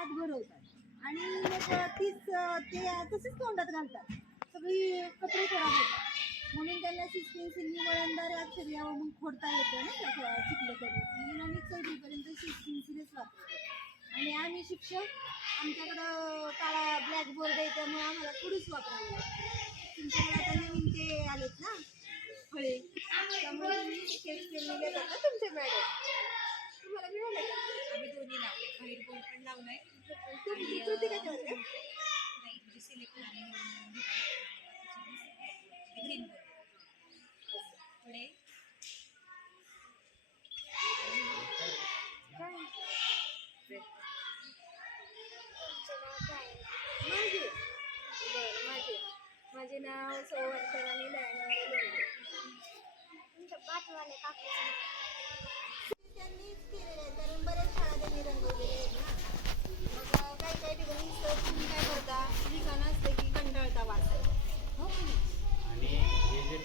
आत भरवतात. आणि मग तीच ते तसेच तोंडात घालतात. सगळी कपडे खराब होतात. म्हणून त्यांना सिक्स वळणदार अक्षर यावं मग खोडता येतं ना त्या तरी म्हणून आम्ही चौथीपर्यंत सिक्स पेन्सिलच वापरतो. आणि आम्ही शिक्षक आमच्याकडं काळा ब्लॅकबोर्ड आहे त्यामुळे आम्हाला पुढेच वापरावं लागतं. तुमच्याकडे आता नवीन ते आलेत ना? फळे. त्यामुळे तुम्ही केस पेनने ना तुमचे मॅडम. तुम्हाला मिळालं का आम्ही दोन्ही लावले बाहेर बोर्ड पण लावलाय. नाही म्हणजे सिलेक्ट ग्रीन बोर्ड पुढे माझे बरं माझे माझे नाव सौवर्षराणी दयानंद लोंढे तुमच्या पाठवाले त्यांनीच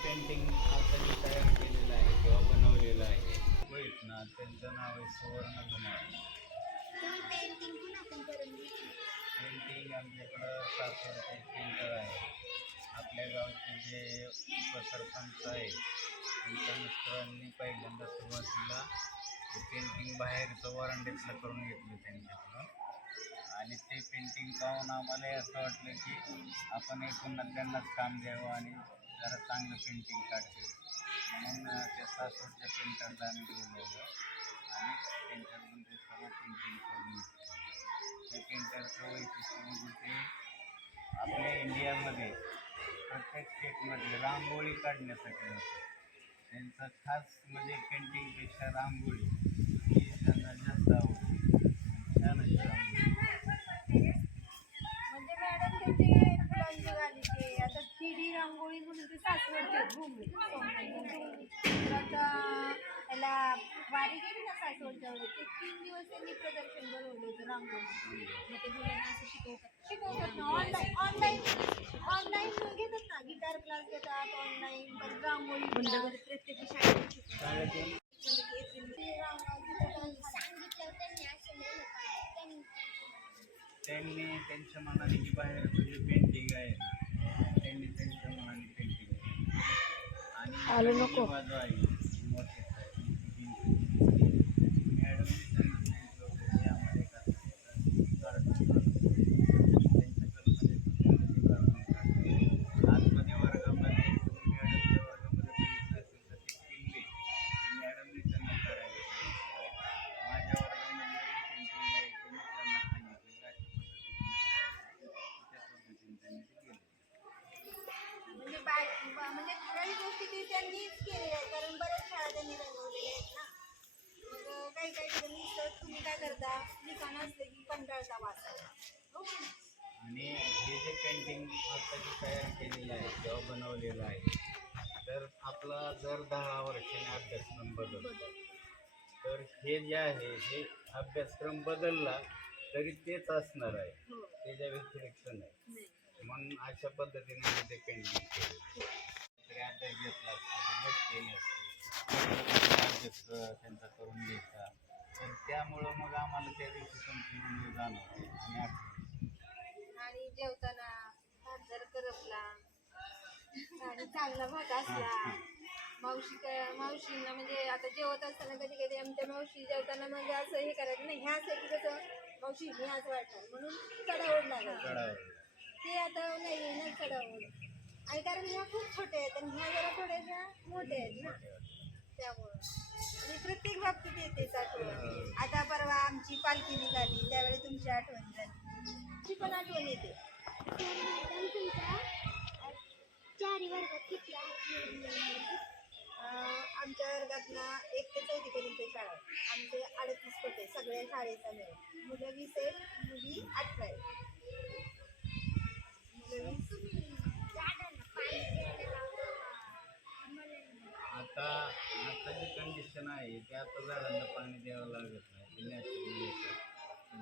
पेंटिंग आपण तयार केलेलं आहे किंवा बनवलेलं आहे. होईत ना त्यांचं नाव आहे सुवर्ण तुम्ही पेंटिंग आमच्याकडं सासवडचे पेंटर आहे. आपल्या गावचे जे उपसरपंच आहे त्यांच्या मिस्टरांनी पहिल्यांदा सुरुवातीला पेंटिंग बाहेरचं वरांड्यातलं करून घेतलं त्यांच्याकडून आणि ते पेंटिंग पाहून आम्हाला असं वाटलं की आपण एक पुन्हा त्यांनाच काम द्यावं आणि जरा चांगलं पेंटिंग काढते. म्हणून त्या सासवडच्या पेंटरला आम्ही बोलवलं आणि त्यांच्याकडून ते म्हणजे सर्व पेंटिंग करून घेतलं. त्या पेंटरचं वैशिष्ट्य म्हणजे ते आपल्या इंडियामध्ये प्रत्येक स्टेटमध्ये रांगोळी काढण्यासाठी होतं. त्यांचं खास म्हणजे पेंटिंगपेक्षा रांगोळी ही त्यांना जास्त आवडते. छान अशी रांगोळी. म्हणजे मॅडम त्याचे फुलांची आता थ्री डी रांगोळी म्हणून ते सासवडचे घुमले तर आता त्याला वारी गेली ना सासवडच्या वेळी ते तीन दिवस त्यांनी प्रदर्शन बनवलं होतं रांगोळी मग ते मुलांना असं शिकवतात शिकवतात ना ऑनलाईन ऑनलाईन ऑनलाईन घेतात ना गिटार क्लास घेतात ऑनलाईन पण रांगोळी क्लास प्रत्येक शाळेत शिकवतात. शाळेतून ते रांगोळी सांगितलं त्यांनी असं लिहिलं का? त्यांनी त्यांनी त्यांच्या मनाने जी बाहेरचं जे पेंटिंग आहे ना, त्यांनी त्यांच्या मनाने पेंटिंग आणि नको जो आहे मोठे मॅडम त्यांना सांगितलं होतं की यामध्ये आतमध्ये वर्गामध्ये मॅडमच्या वर्गामध्ये बघितलं असेल तर ते किल्ले ते मॅडमने त्यांना करायला सांगितलं माझ्या वर्गामधलं जे पेंटिंग आहे ते मी त्यांना सांगितलं अशा पद्धतीने करायचं. त्या पद्धतीने त्यांनी ते केलं म्हणजे बाय बा- म्हणजे ठराविक गोष्टी ती त्यांनीच केलेल्या आहेत कारण बऱ्याच शाळा त्यांनी रंगवलेल्या आहेत ना मग काही काही ठिकाणी सर तुम्ही काय करता लिखाण असले की कंटाळता वाचायला हो? आणि हे जे पेंटिंग आता जे तयार केलेलं आहे किंवा बनवलेलं आहे तर आपला जर दहा वर्षाने अभ्यासक्रम बदलतो. तर हे जे आहे हे अभ्यासक्रम बदलला तरी तेच असणार आहे. हो. त्याच्या व्यतिरिक्त नाही. म्हणून अशा पद्धतीने मी ते पेंटिंग केले तरी अभ्यास घेतला केले असते. अभ्यास अं, त्यांचा करून घ्यायचा. त्यामुळं मग आम्हाला त्या दिवशी कंटिन्यू जाणवते आणि जेवताना भात जर करपला आणि चांगला भात असला मावशी क- मावशींना म्हणजे आता जेवत असताना कधी कधी आमच्या मावशी जेवताना म्हणजे असं हे करायचं नाही ह्या की कसं मावशी मी आज वाटणार म्हणून चढावड लागायची कळावं ते आता नाही ना चढावड आणि कारण ह्या खूप छोट्या आहेत आणि ह्या जरा थोड्याशा मोठ्या आहेत ना. त्यामुळं प्रत्येक बाबतीत येतेच आठवण आता परवा आमची पालखी निघाली त्यावेळी तुमची आठवण झाली. तुमची पण आठवण येते. चारी वर्गात किती आमच्या वर्गात ना एक ते चौथीपर्यंत शाळा आहे आमचे अडतीस पट आहे सगळ्या शाळेचा मिळून मुलं वीस आहेत मुली अठरा आहेत. मुलं वीस आता आता जे कंडिशन आहे ते आता झाडांना पाणी द्यावं लागत नाही.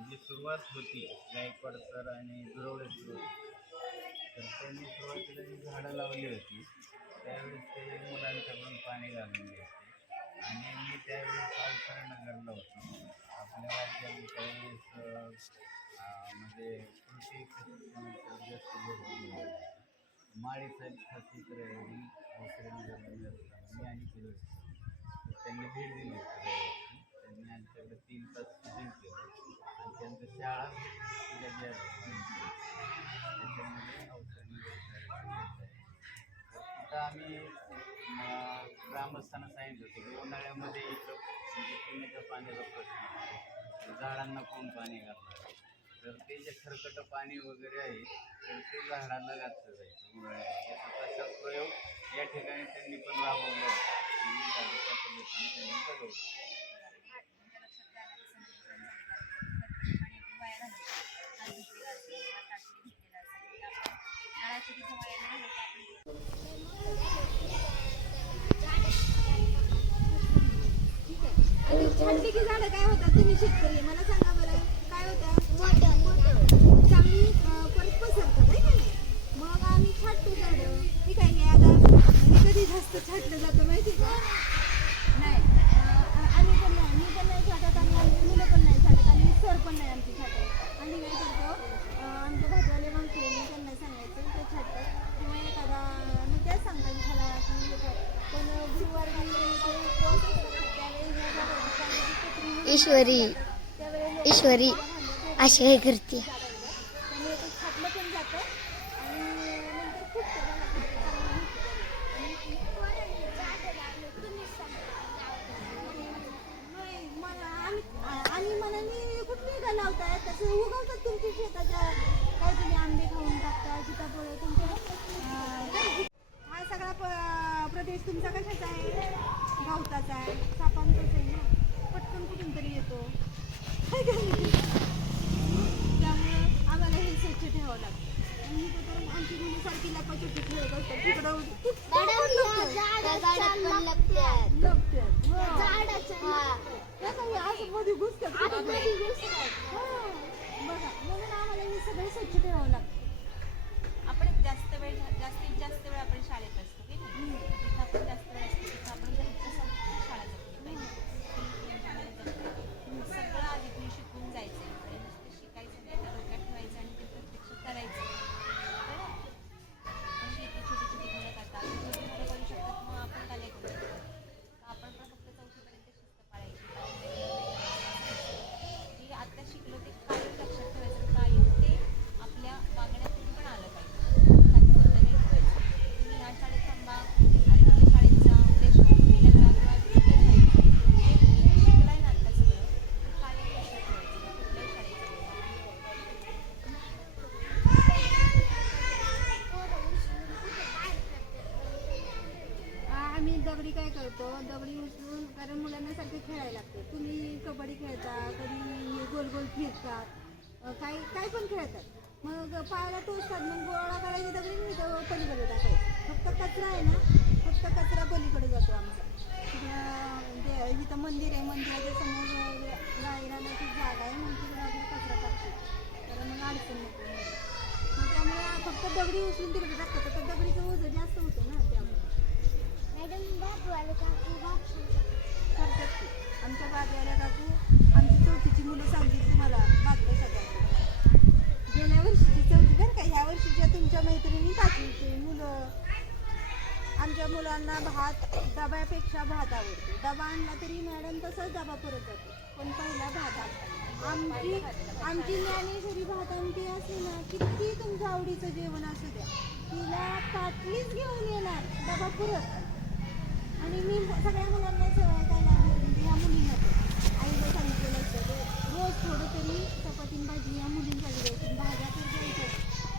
जी सुरुवात होती गायकवाड सर आणि दुरवडे सर तर त्यांनी सुरुवातीला जी झाडं लावली होती त्यावेळेस ते मुलांच्याकडून पाणी घालून होते आणि मी त्यावेळेस अवसर नगरला होतं. आपल्या राज्यात त्यावेळेस म्हणजे कृषी जास्त माळी साहेब खासी तर दुसऱ्यांदा मी आणि केलं त्यांनी भेट दिली त्यांनी आमच्याकडे तीन तास शिबिर केलं आणि त्यांचं शाळा तिला जी त्याच्यामध्ये तिथं आम्ही ग्रामस्थांना सांगितलं होतं की उन्हाळ्यामध्ये इथं पिण्याच्या पाण्याचा प्रश्न झाडांना कोण पाणी घालणार? तर ते जे खरकटं पाणी वगैरे आहे तर ते झाडांना घातलं जायचं. उन्हाळ्यात प्रयोग या ठिकाणी त्यांनी पण राबवला होता. झाडं त्या पद्धतीने त्यांनी काय होतात तुम्ही शेतकरी? मला सांगा बरं काय होतं मोठं मोठं चांगली अं, परत पसरतात आहे का नाही मग आम्ही छाटतो झाडं. ठीक आहे आता आणि कधी जास्त छाटलं जातं माहिती का? नाही. आम्ही पण नाही. मी पण नाही छाटत आणि मुलं पण नाही छाटत आणि सर पण नाही आमची छाटत. आम्ही काय करतो आमच्या भाजवाले माणसं मी त्यांना सांगायचं ते छाटतात. किंवा एखादा मी त्याच सांगतात झाला पण गुरुवार वगैरे ते उपवास असतात ना, त्यावेळी ह्या झाडाची चांगली पत्री ईश्वरी त्यावेळेस ईश्वरी अशी हे करते त्यामुळे ते छाटलं पण जातं आणि नंतर खूप नाही मला आम्ही आणि मनाने कुठली का लावताय तसं उगवतात तुमच्या शेताच्या काय तुम्ही आंबे खाऊन टाकता सीताफळ तुमच्या अं, काय? हा सगळा प- प्रदेश तुमचा कशाचा आहे गवताचा आहे सापांचाच आहे ना पटकन कुठून तरी येतो हाय का नाही? त्यामुळं आम्हाला हे स्वच्छ ठेवावं लागतं आणि इथं तर आमची मुलीसारखी लपाछपी खेळत असतात तिकडं लपतात. हो. हे काय असं मध्ये घुसतात. हा. बघा म्हणून आम्हाला हे सगळं स्वच्छ ठेवावं लागतं आपण जास्त वेळ जास्तीत जास्त वेळ आपण शाळेत असतो कबड्डी उचलून कारण मुलांना सारखं खेळायला लागतं तुम्ही कबड्डी खेळता कधी गोल गोल फिरतात काही काय काय पण खेळतात. मग पायाला टोचतात मग गोळा करायची दगडी मी तो पलीकडे टाकायचं. फक्त कचरा आहे ना फक्त कचरा पलीकडे जातो आमचा. दे इथं मंदिर आहे मंदिराच्या समोर गायरानाची जागा आहे मग तिकडे आपला कचरा टाकतो. कारण मग अडचण नको मग त्यामुळे फक्त दगडी उचलून तिकडे टाकतात. तर दगडीचं ओझं जास्त होतं ना आमच्या बाजूला काकू आमची चौथीची मुलं सांगितली मला बातम्या सगळ्या गेल्या वर्षीची चौथी बरं का ह्या वर्षीच्या तुमच्या मैत्रिणी पाचवीची मुलं. आमच्या मुलांना भात डब्यापेक्षा भात आवडतो. डबा आणला तरी मॅडम तसाच डबा पुरत जातो पण पहिला भात आणला आमची आमची ज्ञानेश्वरी भात आमटी असली ना किती तुमच्या आवडीचं जेवण असू द्या. तिला पाटलीच घेऊन येणार डबा पुरत. आणि मी सगळ्या मुलांना सवय काय लागली मुलींना आईला सांगितलेलं असतं रोज थोडं तरी भाजी या मुलींसाठी द्यायची. भाज्या तर द्यायचं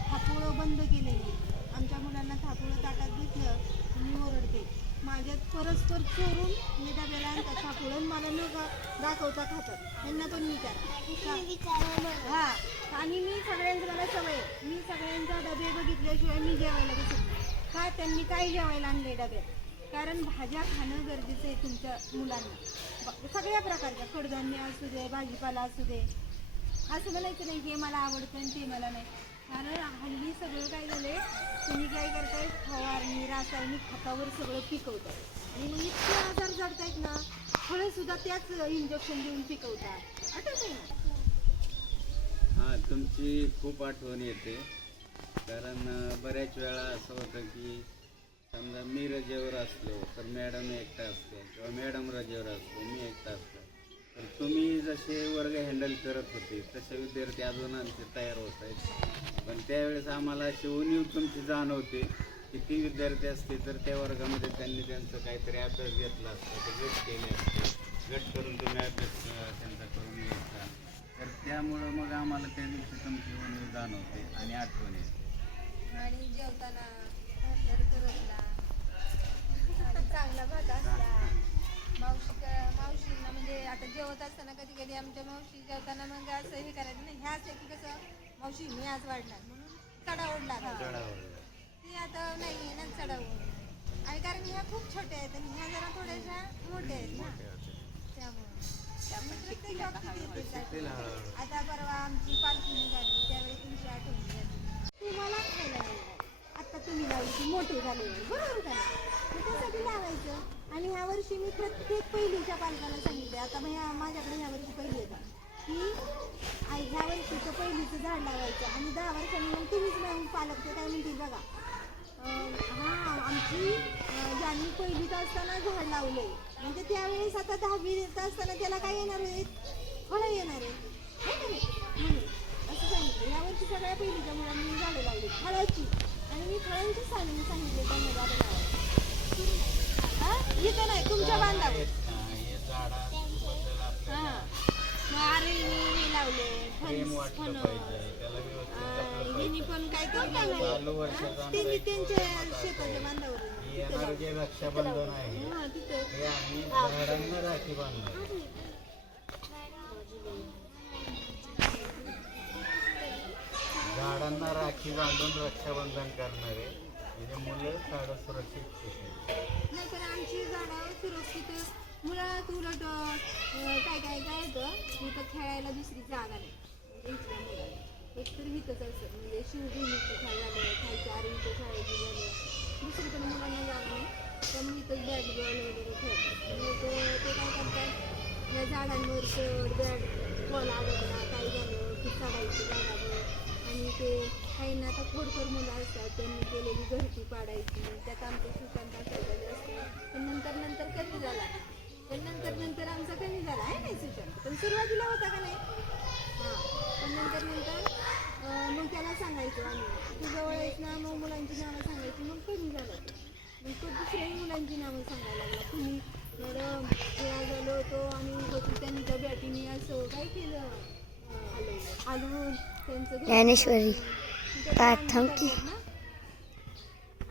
थापोळं बंद केले मी आमच्या मुलांना थापोळं ताटात घेतलं की मी ओरडते. माझ्यात परस्पर चोरून मी डब्याला आणतात थापोळं मला न दाखवता खातात. त्यांना पण विचार हा. आणि मी सगळ्यांचं मला सवय. मी सगळ्यांचा डबे बघितल्याशिवाय मी जेवायला बसत का? त्यांनी काय जेवायला आणले डब्यात. कारण भाज्या खाणं गरजेचं आहे तुमच्या मुलांना. सगळ्या प्रकारच्या कडधान्य असू दे भाजीपाला असू दे. असं म्हणायचं नाही हे मला आवडतं आणि ते मला नाही. कारण हल्ली सगळं काय झालं आहे तुम्ही काय करताय फवारणी रासायनिक खतावर सगळं पिकवताय आणि मग इतके आजार जडतायत ना फळंसुद्धा त्याच इंजेक्शन देऊन पिकवतात. आठवत आहे ना? हां तुमची खूप आठवण येते. कारण बऱ्याच वेळा असं होतं की समजा मी रजेवर असलो तर मॅडम एकटा असते किंवा मॅडम रजेवर असतो मी एकटा असतो. तर तुम्ही जसे वर्ग हँडल करत होते तसे विद्यार्थी अजून आमचे तयार होत आहेत. पण त्यावेळेस आम्हाला अशी उणीव तुमची जाणवते किती विद्यार्थी असते तर त्या वर्गामध्ये त्यांनी त्यांचं काहीतरी अभ्यास घेतला असतो ते गट केले असते. गट करून तुम्ही अभ्यास त्यांचा करून घ्यायचा तर त्यामुळं मग आम्हाला त्या दिवशी तुमची उणीव जाणवते आणि आठवण येते. आणि जेवताना चांगला भात असला. मावशी क- मावशींना म्हणजे आता जेवत असताना कधी कधी आमच्या मावशी जेवताना मग असं हे करायचं नाही. ह्या असलं की कसं मावशी मी आज वाढणार म्हणून चढावड लागला चढावर ते आता नाही आहे ना चढावड आणि कारण ह्या खूप छोट्या आहेत आणि ह्या जरा थोड्याशा मोठ्या आहेत ना. त्यामुळे. आता परवा आमची पालखी निघाली त्यावेळी तुमची आठवण झाली. तुम्हाला खायला आता तुम्ही लावायची मोठे झाले. बरोबर त्यासाठी लावायचं आणि ह्या वर्षी मी प्रत्येक पहिलीच्या पालकाला सांगितलं आता मग ह्या माझ्याकडे ह्या वर्षी पहिली येतात की आई ह्या वर्षीचं पहिलीचं झाड लावायचं. आणि दहा वर्षांनी मग तुम्हीच मग पालक ते काय म्हणतील बघा. हां आमची ज्यांनी पहिलीत असताना झाड लावलंय. म्हणजे त्यावेळेस आता दहावीत असताना त्याला काय येणार आहेत फळं येणार आहे. म्हणून असं सांगितलं यावर्षी सगळ्या पहिलीच्या मुलांनी झाडं लावली. फळाची. आणि मी फळांची सांगून सांगितले त्या मुलाला इथं नाही तुमच्या बांधावर. अरे हे लावले. फणस फणस. हिनी पण वर्षाचा त्यांनी त्यांच्या शेताच्या बांधावर. ही येणारं जे रक्षाबंधन आहे. हा आम्ही झाडांना राखी बांधणार झाडांना राखी बांधून रक्षाबंधन करणारे. म्हणजे झाडं सुरक्षित आमची झाडं सुरक्षित मुळात उलट काय काय काय होतं इथं खेळायला दुसरी जागा नाही. इथल्या मुलाला एक तर इथंच असतं. म्हणजे शिवभूमीचं खेळ झालं खालच्या आरवीचं शाळेचं झालं दुसरीकडे मुलांना जागा नाही. त्यामुळे इथंच बॅट बॉल वगैरे खेळतात. मग ते काय करतात? या झाडांवर बॅट बॉल काय झालं की चढायची झाडावर. आणि ते काहींना आता खोडकर मुलं असतात त्यांनी केलेली घरटी पाडायची त्यात आमचं सुशांत असायचं असतं पण नंतर नंतर कमी झाला? पण नंतर नंतर आमचा कमी झाला? आहे नाही सुशांत पण सुरुवातीला होता का नाही? हां. पण नंतर नंतर मग त्याला सांगायचो आम्ही. तू जवळ येत ना मग मुलांची नावं सांगायची मग कमी झालं? मग तो दुसऱ्याही मुलांची नावं सांगायला लागला. तुम्ही मॅडम खेळा झालो होतो आणि होतो त्यांनी त्या बॅटीने असं काय केलं? अं, हलवून त्यांचं ज्ञानेश्वरी. काय ताट अंडी थांब की. ना.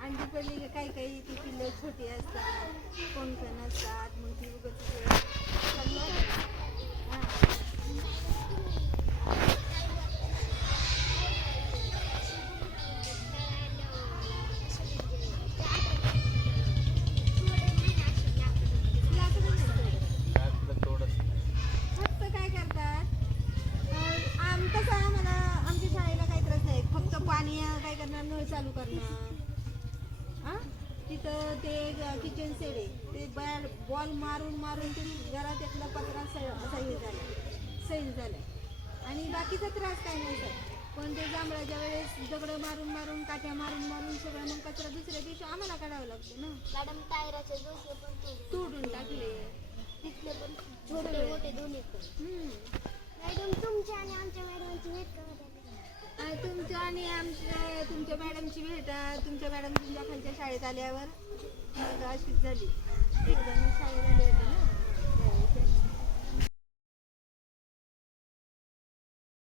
अंडी पडली की काही काही ती पिल्लं छोटी असतात कोणकण असतात मग ती उगाच बॉल मारून मारून ते जरा त्यातला पत्रा सै असा हे झाला. सैल झाला. आणि बाकीचा त्रास काय नाही सर. पण ते जांभळाच्या वेळेस दगडं मारून मारून काट्या मारून मारून सगळं मग कचरा दुसऱ्या दिवशी आम्हाला काढावं लागतं ना. मॅडम टायराचे दोषे पण तोडून टाकले. तिथले पण छोटे मोठे दोन्ही पण. हम्म. मॅडम तुमच्या आणि आमच्या मॅडमची भेट का आणि तुमच्या आणि आमच्या तुमच्या मॅडमची भेट. तुमच्या मॅडम तुमच्या खालच्या शाळेत आल्यावर मग अशीच झाली. 这个咱们下个月月底